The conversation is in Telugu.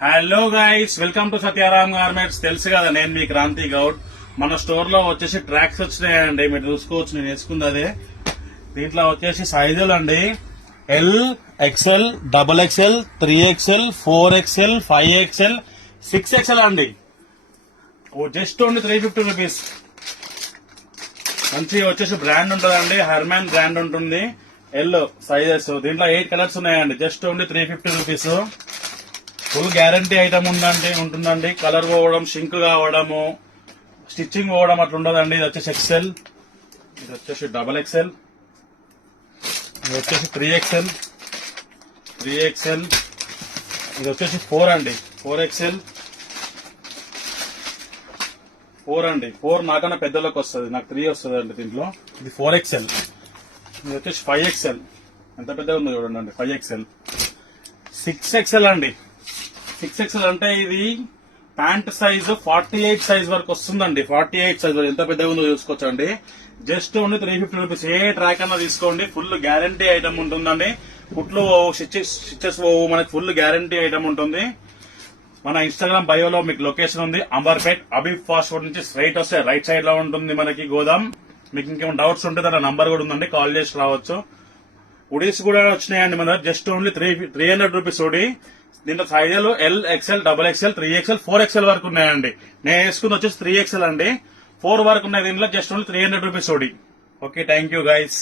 Hello guys, welcome to Satyaram garments. తెలుసు కదా, నేను మీ క్రాంతి గౌడ్. మన స్టోర్ లో వచ్చేసి ట్రాక్స్ వచ్చినాయండి, మీరు చూసుకోవచ్చు. నేను వేసుకుంది అదే. దీంట్లో వచ్చేసి సైజులు అండి: L, XL, double XL, 3XL, 4XL, 5XL, 6XL అండి. Just only 350 rupees. మంచి వచ్చేసి బ్రాండ్ ఉంటుందండి, హెర్మాన్ బ్రాండ్ ఉంటుంది. ఎల్ సైజెస్ దీంట్లో 8 కలర్స్ ఉన్నాయండి. Just only 350 rupees. Full guarantee item ఉంటుందండి. కలర్ పోవడం, షింక్ కావడము, స్టిచ్చింగ్ పోవడం అట్లా ఉండదండి. ఇది వచ్చేసి ఎక్స్ఎల్, ఇది వచ్చేసి డబల్ ఎక్స్ఎల్, ఇది వచ్చేసి 3XL, ఇది వచ్చేసి 4 అండి, 4XL, 4 అండి. 4 నాకన్నా పెద్దలోకి వస్తుంది, నాకు 3 వస్తుంది అండి దీంట్లో. ఇది 4XL, ఇది వచ్చేసి 5XL. ఎంత పెద్దగా ఉందో చూడండి, 5XL. 6XL అండి. 6XL అంటే ఇది ప్యాంట్ సైజు 48 సైజ్ వరకు వస్తుందండి. 48 సైజ్ వరకు ఎంత పెద్దగా ఉందో చూసుకోవచ్చు అండి. Just only 350 rupees. ఏ ట్రాక్ అన్నా తీసుకోండి, ఫుల్ గ్యారంటీ ఐటమ్ ఉంటుందండి. కుట్లు స్టిచెస్ మనకి ఫుల్ గ్యారంటీ ఐటమ్ ఉంటుంది. మన ఇన్స్టాగ్రామ్ బయోలో మీకు లొకేషన్ ఉంది. అంబర్పేట్ అబీబ్ ఫాస్ట్ ఫుడ్ నుంచి స్ట్రైట్ వస్తే రైట్ సైడ్ లో ఉంటుంది మనకి గోదాం. మీకు ఇంకేమైనా డౌట్స్ ఉంటే దాని నంబర్ కూడా ఉందండి, కాల్ చేసి రావచ్చు. ఉడీస్ కూడా వచ్చినాయండి మన. జస్ట్ ఓన్లీ 300 రూపీస్ ఉడి. దీంట్లో సైజులు L, XL, double XL, 3XL, 4XL వరకు ఉన్నాయండి. నేను వేసుకుంది వచ్చేసి 3XL అండి. 4 వరకు ఉన్నాయి దీంట్లో. Just only 300 rupees Uri. Okay, thank you guys.